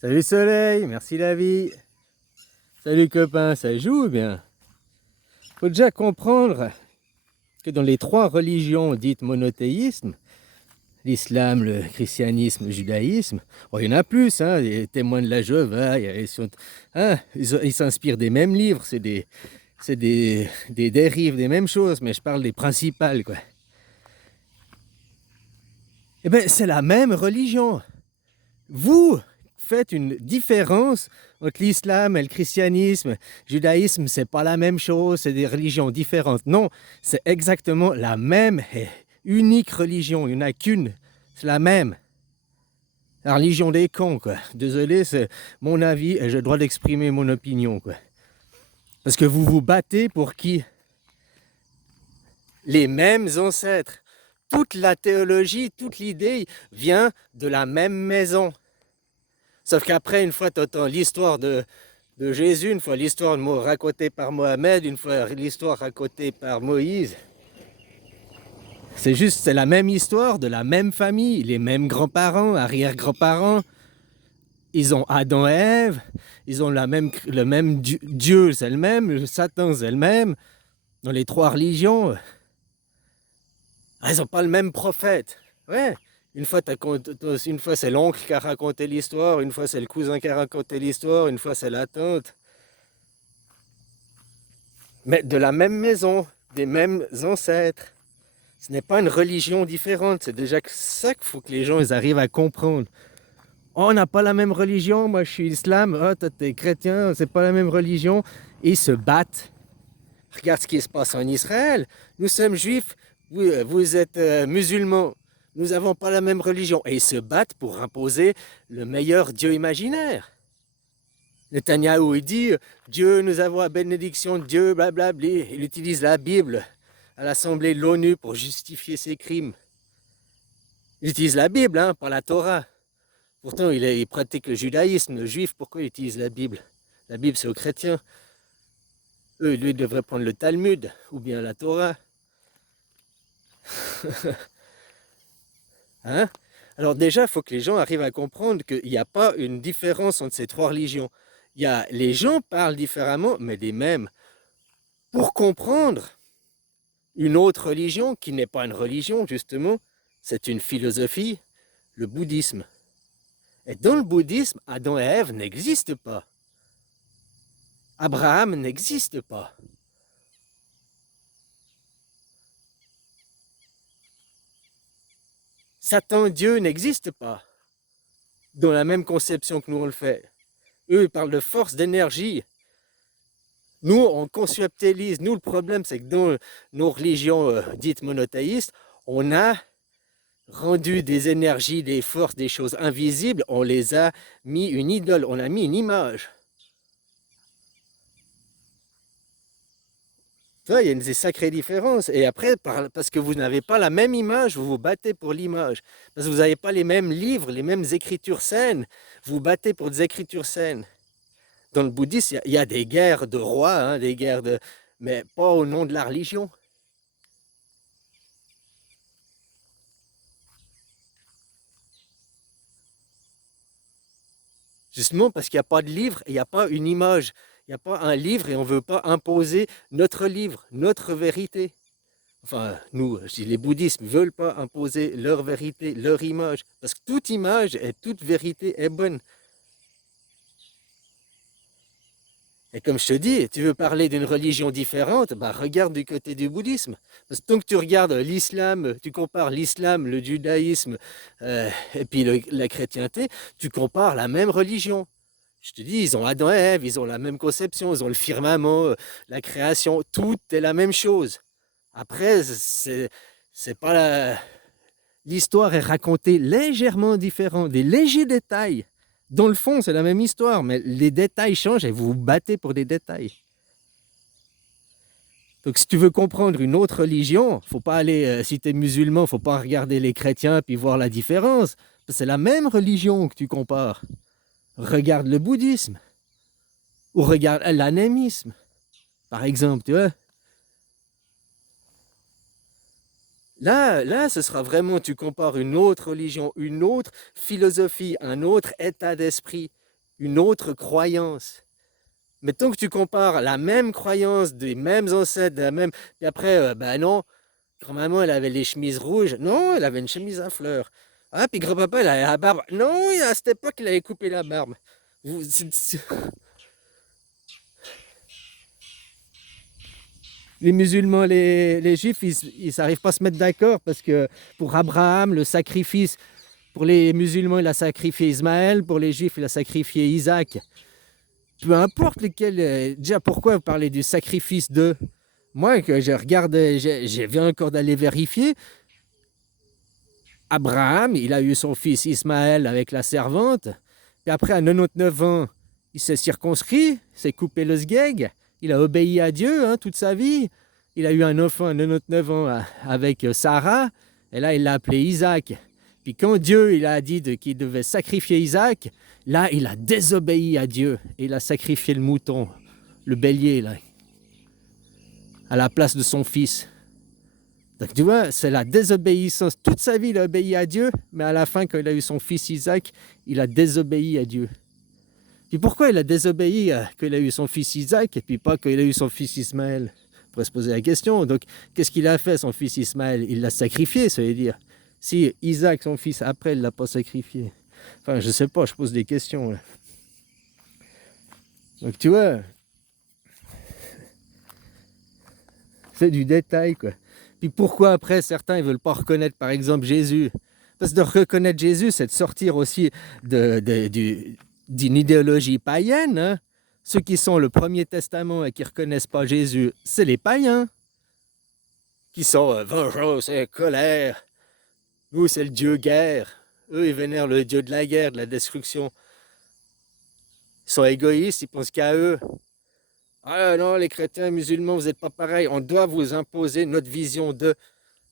Salut Soleil, merci la vie. Salut copain, ça joue ou bien? Faut déjà comprendre que dans les trois religions dites monothéismes, l'islam, le christianisme, le judaïsme, il y en a plus, hein, les témoins de la Jéhovah, ils s'inspirent des mêmes livres, c'est des dérives des mêmes choses, mais je parle des principales, quoi. Eh bien, c'est la même religion. Vous faites une différence entre l'islam et le christianisme. Le judaïsme, c'est pas la même chose, c'est des religions différentes. Non, c'est exactement la même et unique religion. Il n'y en a qu'une. C'est la même. La religion des cons, quoi. Désolé, c'est mon avis et j'ai le droit d'exprimer mon opinion, quoi. Parce que vous vous battez pour qui? Les mêmes ancêtres. Toute la théologie, toute l'idée vient de la même maison. Sauf qu'après, une fois tu entends l'histoire de Jésus, une fois l'histoire racontée par Mohamed, une fois l'histoire racontée par Moïse, c'est la même histoire de la même famille, les mêmes grands-parents, arrière-grands-parents. Ils ont Adam et Ève, ils ont le même Dieu, c'est le même, le Satan, c'est le même. Dans les trois religions, ils n'ont pas le même prophète. Ouais. Une fois c'est l'oncle qui a raconté l'histoire, une fois c'est le cousin qui a raconté l'histoire, une fois c'est la tante. Mais de la même maison, des mêmes ancêtres. Ce n'est pas une religion différente. C'est déjà ça qu'il faut que les gens ils arrivent à comprendre. Oh, on n'a pas la même religion, moi je suis islam, oh, toi t'es chrétien, c'est pas la même religion. Et ils se battent. Regarde ce qui se passe en Israël. Nous sommes juifs, vous êtes musulmans. Nous n'avons pas la même religion. Et ils se battent pour imposer le meilleur Dieu imaginaire. Netanyahou, il dit Dieu, nous avons la bénédiction de Dieu, blablabla. Il utilise la Bible à l'Assemblée de l'ONU pour justifier ses crimes. Il utilise la Bible, hein, pas la Torah. Pourtant, il pratique le judaïsme, le juif, pourquoi il utilise la Bible? La Bible, c'est aux chrétiens. Eux, lui, devraient prendre le Talmud ou bien la Torah. Hein? Alors déjà, il faut que les gens arrivent à comprendre qu'il n'y a pas une différence entre ces trois religions. Les gens parlent différemment, mais des mêmes. Pour comprendre une autre religion qui n'est pas une religion, justement, c'est une philosophie, le bouddhisme. Et dans le bouddhisme, Adam et Ève n'existent pas. Abraham n'existe pas. Satan, Dieu n'existe pas. Dans la même conception que nous on le fait. Eux, ils parlent de force, d'énergie. Nous, on conceptualise. Nous, le problème, c'est que dans nos religions dites monothéistes, on a rendu des énergies, des forces, des choses invisibles, on les a mis une idole, on a mis une image. Tu vois, il y a une sacrée différence. Et après, parce que vous n'avez pas la même image, vous vous battez pour l'image. Parce que vous n'avez pas les mêmes livres, les mêmes écritures saines, vous vous battez pour des écritures saines. Dans le bouddhisme, il y a des guerres de rois, hein, mais pas au nom de la religion. Justement parce qu'il n'y a pas de livre, il n'y a pas une image. Il n'y a pas un livre et on ne veut pas imposer notre livre, notre vérité. Enfin, nous, je dis les bouddhistes ne veulent pas imposer leur vérité, leur image. Parce que toute image et toute vérité est bonne. Et comme je te dis, tu veux parler d'une religion différente, bah regarde du côté du bouddhisme. Parce que tant que tu regardes l'islam, tu compares l'islam, le judaïsme et puis la chrétienté, tu compares la même religion. Je te dis, ils ont Adam et Ève, ils ont la même conception, ils ont le firmament, la création, tout est la même chose. Après, c'est pas l'histoire est racontée légèrement différent, des légers détails. Dans le fond, c'est la même histoire, mais les détails changent et vous vous battez pour des détails. Donc, si tu veux comprendre une autre religion, faut pas aller, si tu es musulman, faut pas regarder les chrétiens puis voir la différence. C'est la même religion que tu compares. Regarde le bouddhisme ou regarde l'anémisme, par exemple, tu vois. Là, ce sera vraiment, tu compares une autre religion, une autre philosophie, un autre état d'esprit, une autre croyance. Mais tant que tu compares la même croyance des mêmes ancêtres, de la même... Et après, ben non, grand-maman, elle avait les chemises rouges. Non, elle avait une chemise à fleurs. Ah, puis grand-papa, il avait la barbe. Non, à cette époque, il avait coupé la barbe. Les musulmans, les juifs, ils n'arrivent pas à se mettre d'accord parce que pour Abraham, le sacrifice, pour les musulmans, il a sacrifié Ismaël, pour les juifs, il a sacrifié Isaac. Peu importe lequel. Déjà, pourquoi vous parlez du sacrifice de... Moi, que je regarde, j'ai viens encore d'aller vérifier. Abraham, il a eu son fils Ismaël avec la servante. Puis après, à 99 ans, il s'est circonscrit, s'est coupé le sgeg. Il a obéi à Dieu toute sa vie. Il a eu un enfant à 99 ans avec Sarah. Et là, il l'a appelé Isaac. Puis quand Dieu il a dit qu'il devait sacrifier Isaac, là, il a désobéi à Dieu. Et il a sacrifié le mouton, le bélier, là, à la place de son fils. Donc tu vois, c'est la désobéissance. Toute sa vie, il a obéi à Dieu, mais à la fin, quand il a eu son fils Isaac, il a désobéi à Dieu. Puis pourquoi il a désobéi quand il a eu son fils Isaac, et puis pas quand il a eu son fils Ismaël? On pourrait se poser la question. Donc, qu'est-ce qu'il a fait, son fils Ismaël? Il l'a sacrifié, ça veut dire. Si Isaac, son fils, après, il ne l'a pas sacrifié. Enfin, je sais pas, je pose des questions. Là. Donc tu vois, c'est du détail, quoi. Puis pourquoi après certains ne veulent pas reconnaître par exemple Jésus? Parce que de reconnaître Jésus, c'est de sortir aussi d'une idéologie païenne. Hein? Ceux qui sont le Premier Testament et qui ne reconnaissent pas Jésus, c'est les païens. Qui sont vengeance et colère. Nous, c'est le Dieu guerre. Eux, ils vénèrent le Dieu de la guerre, de la destruction. Ils sont égoïstes, ils pensent qu'à eux. Ah non, les chrétiens, musulmans, vous n'êtes pas pareils. On doit vous imposer notre vision de...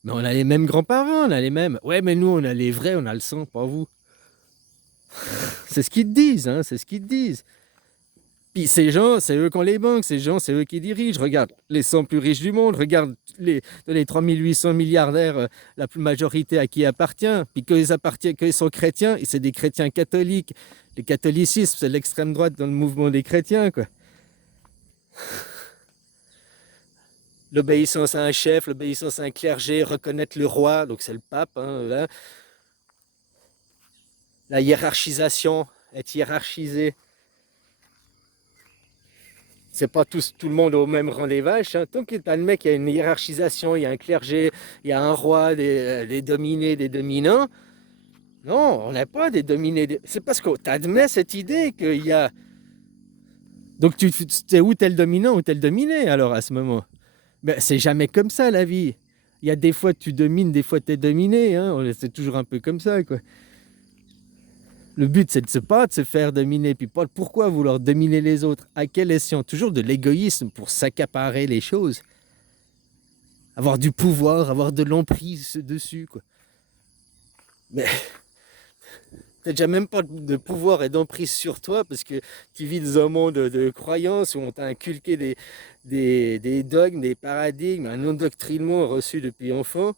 Mais on a les mêmes grands-parents, on a les mêmes. Ouais, mais nous, on a les vrais, on a le sang, pas vous. C'est ce qu'ils te disent, hein, c'est ce qu'ils te disent. Puis ces gens, c'est eux qui ont les banques, ces gens, c'est eux qui dirigent. Regarde les 100 plus riches du monde, regarde les 3800 milliardaires, la majorité à qui appartient. Puis quand ils sont chrétiens, et c'est des chrétiens catholiques. Le catholicisme, c'est l'extrême droite dans le mouvement des chrétiens, quoi. L'obéissance à un chef, l'obéissance à un clergé, reconnaître le roi, donc c'est le pape, hein, là. La hiérarchisation, être hiérarchisé. C'est pas tout le monde au même rang des vaches. Hein. Tant que tu as le mec, il y a une hiérarchisation, il y a un clergé, il y a un roi, des dominés, des dominants. Non, on n'a pas des dominés. C'est parce que tu admets cette idée qu'il y a... Donc tu sais où t'es le dominant ou t'es le dominé alors à ce moment. Mais c'est jamais comme ça la vie. Il y a des fois tu domines, des fois tu es dominé. Hein. C'est toujours un peu comme ça, quoi. Le but, c'est pas de se faire dominer, puis pas pourquoi vouloir dominer les autres. À quel escient? Toujours de l'égoïsme pour s'accaparer les choses. Avoir du pouvoir, avoir de l'emprise dessus, quoi. Mais t'as déjà même pas de pouvoir et d'emprise sur toi parce que tu vis dans un monde de croyances où on t'a inculqué des dogmes, des paradigmes, un endoctrinement reçu depuis enfant.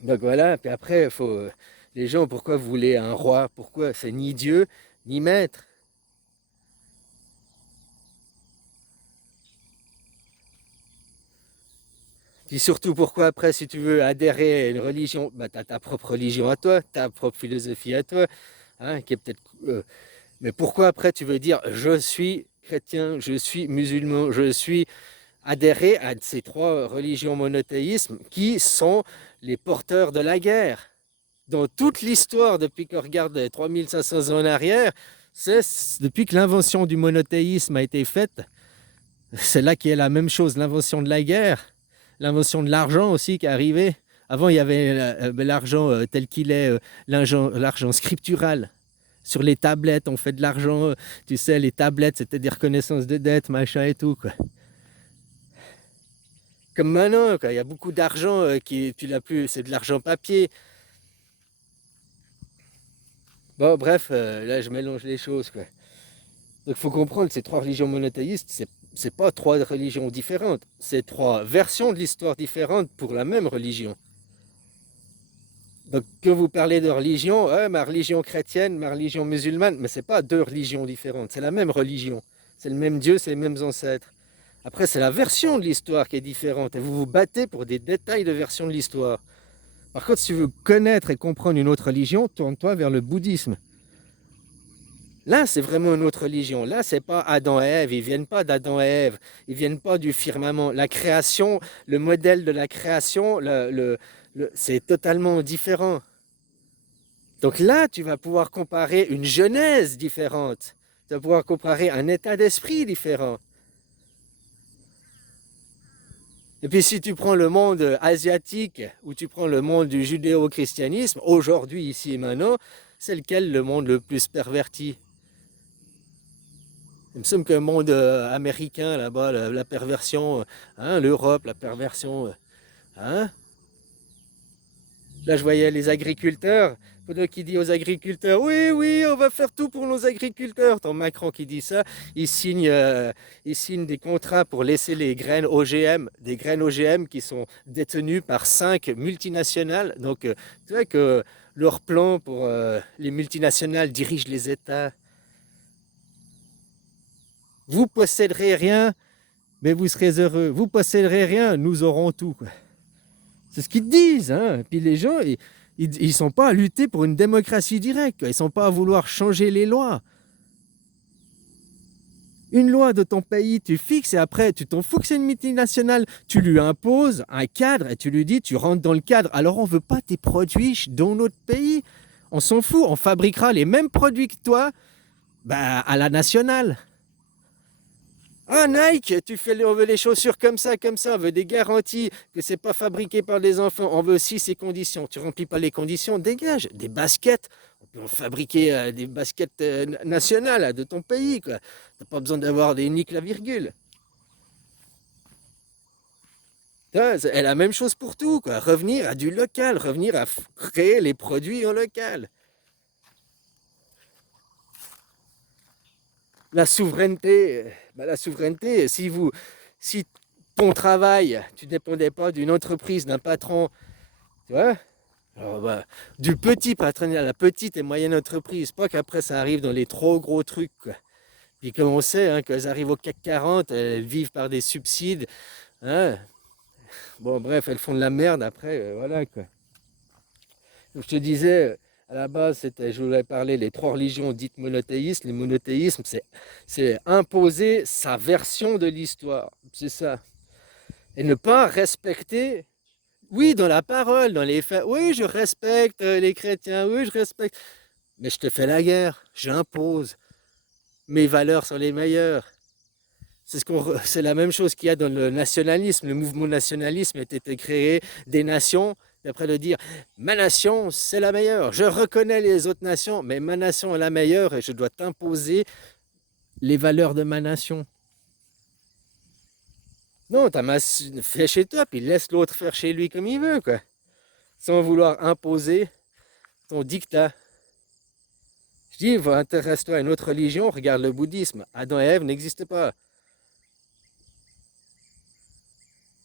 Donc voilà, puis après, les gens, pourquoi vous voulez un roi? Pourquoi? C'est ni Dieu, ni maître. Puis surtout, pourquoi après, si tu veux adhérer à une religion, bah, tu as ta propre religion à toi, ta propre philosophie à toi, hein, qui est peut-être... mais pourquoi après tu veux dire, je suis chrétien, je suis musulman, je suis adhéré à ces trois religions monothéismes qui sont les porteurs de la guerre? Dans toute l'histoire, depuis qu'on regarde 3500 ans en arrière, c'est depuis que l'invention du monothéisme a été faite, c'est là qu'il y a la même chose, l'invention de la guerre, l'invention de l'argent aussi qui est arrivée. Avant, il y avait l'argent tel qu'il est, l'argent scriptural. Sur les tablettes, on fait de l'argent, tu sais, les tablettes, c'était des reconnaissances de dettes, machin et tout, quoi. Comme maintenant, quoi, il y a beaucoup d'argent qui, tu l'as plus, c'est de l'argent papier. Bon, bref, là, je mélange les choses, quoi. Donc, il faut comprendre que ces trois religions monothéistes, c'est pas trois religions différentes, c'est trois versions de l'histoire différentes pour la même religion. Donc, que vous parlez de religion, ouais, ma religion chrétienne, ma religion musulmane, mais c'est pas deux religions différentes, c'est la même religion. C'est le même Dieu, c'est les mêmes ancêtres. Après, c'est la version de l'histoire qui est différente. Et vous vous battez pour des détails de version de l'histoire. Par contre, si tu veux connaître et comprendre une autre religion, tourne-toi vers le bouddhisme. Là, c'est vraiment une autre religion. Là, c'est pas Adam et Ève. Ils viennent pas d'Adam et Ève. Ils viennent pas du firmament. La création, le modèle de la création, c'est totalement différent. Donc là, tu vas pouvoir comparer une genèse différente. Tu vas pouvoir comparer un état d'esprit différent. Et puis si tu prends le monde asiatique ou tu prends le monde du judéo-christianisme, aujourd'hui, ici et maintenant, c'est lequel le monde le plus perverti? Il me semble que le monde américain, là-bas, la perversion, hein, l'Europe, la perversion, hein? Là, je voyais les agriculteurs, pendant qu'il dit aux agriculteurs, oui, oui, on va faire tout pour nos agriculteurs. Tant Macron qui dit ça, il signe des contrats pour laisser les graines OGM, des graines OGM qui sont détenues par 5 multinationales. Donc, tu vois que leur plan pour les multinationales dirige les États. Vous posséderez rien, mais vous serez heureux. Vous posséderez rien, nous aurons tout, quoi. C'est ce qu'ils disent, hein. Et puis les gens, ils sont pas à lutter pour une démocratie directe, quoi. Ils sont pas à vouloir changer les lois. Une loi de ton pays, tu fixes et après, tu t'en fous que c'est une multinationale. Tu lui imposes un cadre et tu lui dis, tu rentres dans le cadre. Alors on veut pas tes produits dans notre pays. On s'en fout, on fabriquera les mêmes produits que toi, bah, à la nationale. Ah Nike, on veut les chaussures comme ça, on veut des garanties que c'est pas fabriqué par des enfants, on veut aussi ces conditions. Tu remplis pas les conditions, dégage. Des baskets, on peut en fabriquer des baskets nationales de ton pays, quoi. T'as pas besoin d'avoir des niques la virgule. C'est la même chose pour tout, quoi. Revenir à du local, revenir à créer les produits en local. La souveraineté, si ton travail, tu ne dépendais pas d'une entreprise, d'un patron, tu vois, alors, bah, du petit patronat, la petite et moyenne entreprise, pas qu'après ça arrive dans les trop gros trucs, quoi. Puis comme on sait, hein, qu'elles arrivent au CAC 40, elles vivent par des subsides, hein. Bon, bref, elles font de la merde après, voilà, quoi. Donc, je te disais, à la base, je voulais parler les trois religions dites monothéistes. Les monothéismes, c'est imposer sa version de l'histoire. C'est ça. Et ne pas respecter, oui, dans la parole, dans les faits, oui, je respecte les chrétiens, oui, je respecte. Mais je te fais la guerre, j'impose. Mes valeurs sont les meilleures. C'est la même chose qu'il y a dans le nationalisme. Le mouvement nationalisme a été créé des nations, et après de dire ma nation c'est la meilleure. Je reconnais les autres nations, mais ma nation est la meilleure et je dois t'imposer les valeurs de ma nation. Non, fais chez toi, puis laisse l'autre faire chez lui comme il veut, quoi. Sans vouloir imposer ton dictat. Je dis, intéresse-toi à une autre religion, regarde le bouddhisme. Adam et Ève n'existent pas.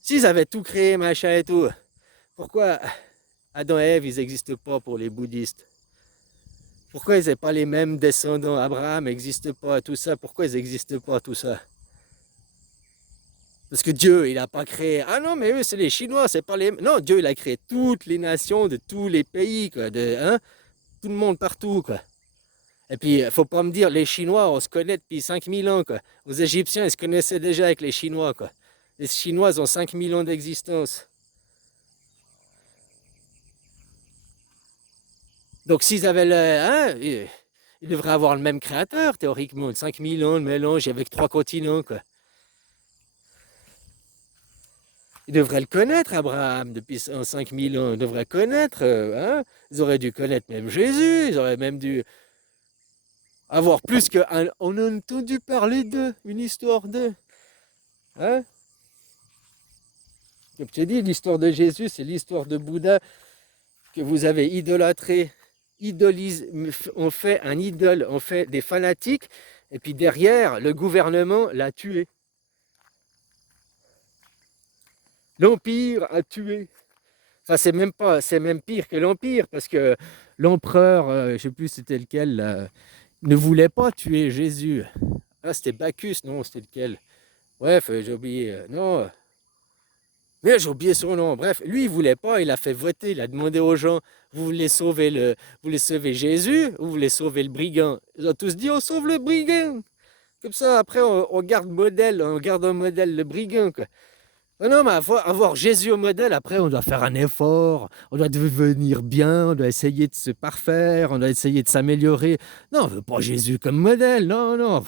S'ils avaient tout créé, machin et tout, pourquoi Adam et Ève, ils n'existent pas pour les bouddhistes? Pourquoi ils n'ont pas les mêmes descendants? Abraham n'existe pas, tout ça. Pourquoi ils n'existent pas, tout ça? Parce que Dieu, il n'a pas créé. Ah non, mais eux, c'est les Chinois, c'est pas les. Non, Dieu, il a créé toutes les nations de tous les pays, quoi. Hein? Tout le monde partout, quoi. Et puis, faut pas me dire, les Chinois, on se connaît depuis 5000 ans, quoi. Les Égyptiens, ils se connaissaient déjà avec les Chinois, quoi. Les Chinois ont 5000 ans d'existence. Donc s'ils avaient le. Hein, ils devraient avoir le même créateur, théoriquement. 5000 ans de mélange avec 3 continents, quoi. Ils devraient le connaître, Abraham, depuis 5000 ans. Ils devraient connaître. Hein. Ils auraient dû connaître même Jésus. Ils auraient même dû avoir plus que. On a entendu parler d'eux, une histoire d'eux. Hein. Comme je te dis, l'histoire de Jésus, c'est l'histoire de Bouddha que vous avez idolâtré. On fait un idole, on fait des fanatiques, et puis derrière, le gouvernement l'a tué. L'Empire a tué. Enfin, c'est même pire que l'Empire, parce que l'empereur, je sais plus c'était lequel, ne voulait pas tuer Jésus. Ah, c'était Bacchus, non, c'était lequel? Bref, j'ai oublié. Non, mais j'ai oublié son nom. Bref, lui, il voulait pas, il a fait voter, il a demandé aux gens, vous voulez sauver Jésus ou vous voulez sauver le brigand? Ils ont tous dit, on sauve le brigand. Comme ça, après, on garde modèle, on garde un modèle le brigand, quoi. Ah non, mais avoir Jésus au modèle, après, on doit faire un effort, on doit devenir bien, on doit essayer de se parfaire, on doit essayer de s'améliorer. Non, on veut pas Jésus comme modèle, non, non,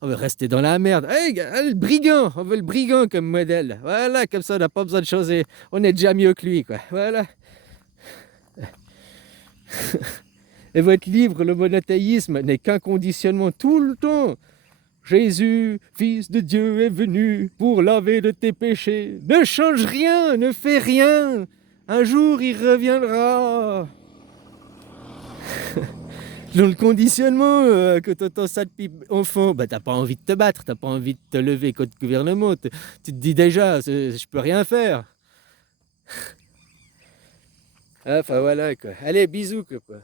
on veut rester dans la merde. Hey, le brigand, on veut le brigand comme modèle. Voilà, comme ça, on n'a pas besoin de choisir. On est déjà mieux que lui, quoi. Voilà. Et votre livre, le monothéisme, n'est qu'un conditionnement tout le temps. Jésus, Fils de Dieu, est venu pour laver de tes péchés. Ne change rien, ne fais rien. Un jour, il reviendra. Dans le conditionnement, que tu entends ça depuis enfant, bah, t'as pas envie de te battre, t'as pas envie de te lever contre le gouvernement. Tu te dis déjà, je peux rien faire. Enfin voilà quoi. Allez, bisous quoi.